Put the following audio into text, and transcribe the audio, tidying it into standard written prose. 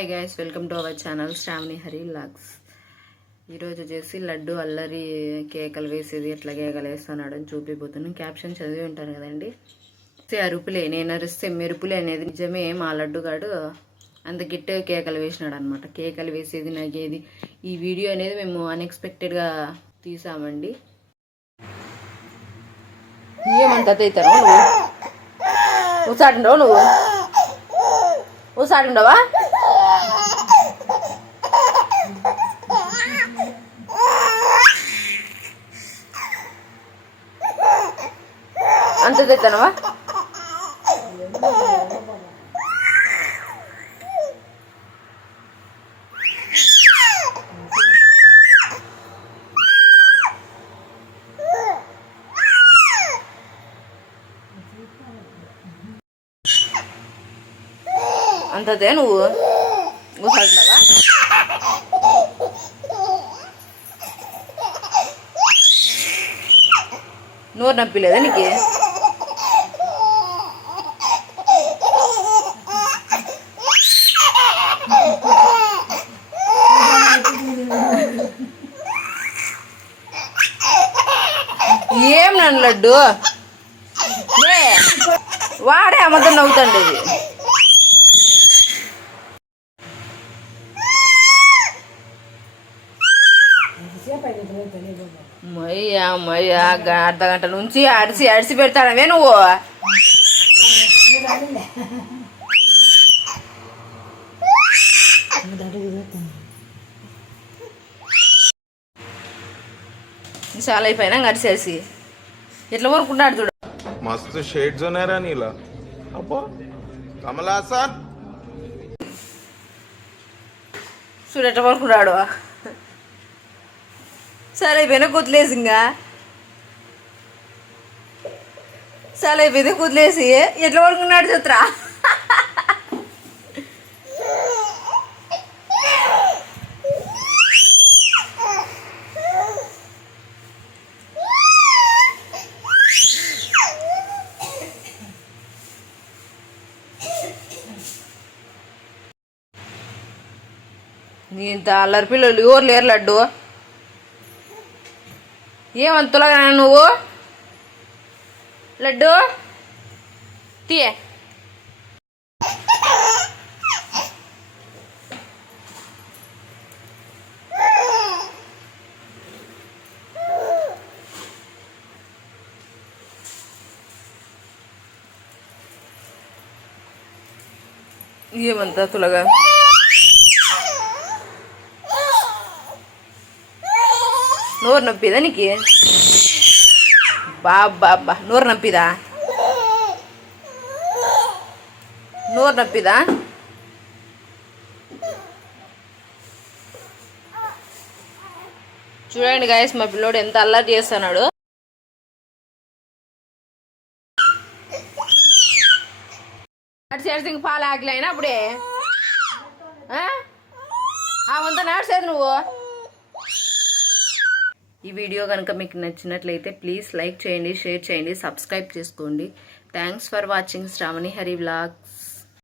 Hi guys, welcome to our channel Shravani Hari vlogs. ఈరోజు వచ్చేసి లడ్డు అల్లరి కేకలు వేసేది ఎట్లా కేకలు వేస్తున్నాడు అని చూపిపోతున్నాను. క్యాప్షన్ చదివి ఉంటారు కదండి. అరుపులే నేను అరిస్తే మెరుపులే అనేది నిజమే. మా లడ్డుగాడు అంత గిట్టగా కేకలు వేసినాడు అనమాట. కేకలు వేసేది నగేది ఈ వీడియో అనేది మేము అన్ఎక్స్పెక్టెడ్గా తీసామండి. ఏమంత అవుతారు నువ్వు ఊసాడుండవు నువ్వు ఊసాడుండవా? అంత తెస్తానవా? అంతదే నువ్వు ఊసాడున్నావా? నోరు నొప్పిలేదా నీకు? ఏం నన్ను లడ్డు వాడే అమ్మతో నవ్వుతాండేది. మయ్యా మయ్యా అర్ధ గంట నుంచి అరిసి అరిసి పెడతాడవే నువ్వు. చాలా అయిపోయినా అరిసేసి ఎట్లా ఊరుకుంటాడు చూడు. మస్తు షేడ్స్ ఉన్నారా నీలా? అబ్బో కమల్ హాసన్ చూడు ఎట్లా ఊరుకుంటాడు. చాలా అయిపోయినా కుదిలేసి ఇంకా చాలా అయిపోయింది కుదిలేసి ఎట్లా ఊరుకున్నాడు చూత్రా. ఇంత అల్లరి పిల్లలు ఎవరు లేరు లడ్డు. ఏమంతలాగా నువ్వు లడ్డు తీయ. ఏమంతా తులగా నోరు నొప్పిదా నీకు? బాబా నోరు నొప్పిదా? నోరు నొప్పిదా? చూడండి గాయస్, మా పిల్లోడు ఎంత అల్లరి చేస్తున్నాడు. నడిచేసి పాలు ఆకలైనా అప్పుడే అవంతా నడిచేది నువ్వు. ఈ వీడియో కనుక మీకు నచ్చినట్లయితే ప్లీజ్ లైక్ చేయండి, షేర్ చేయండి, సబ్స్క్రైబ్ చేసుకోండి. Thanks for watching Shravani Hari vlogs.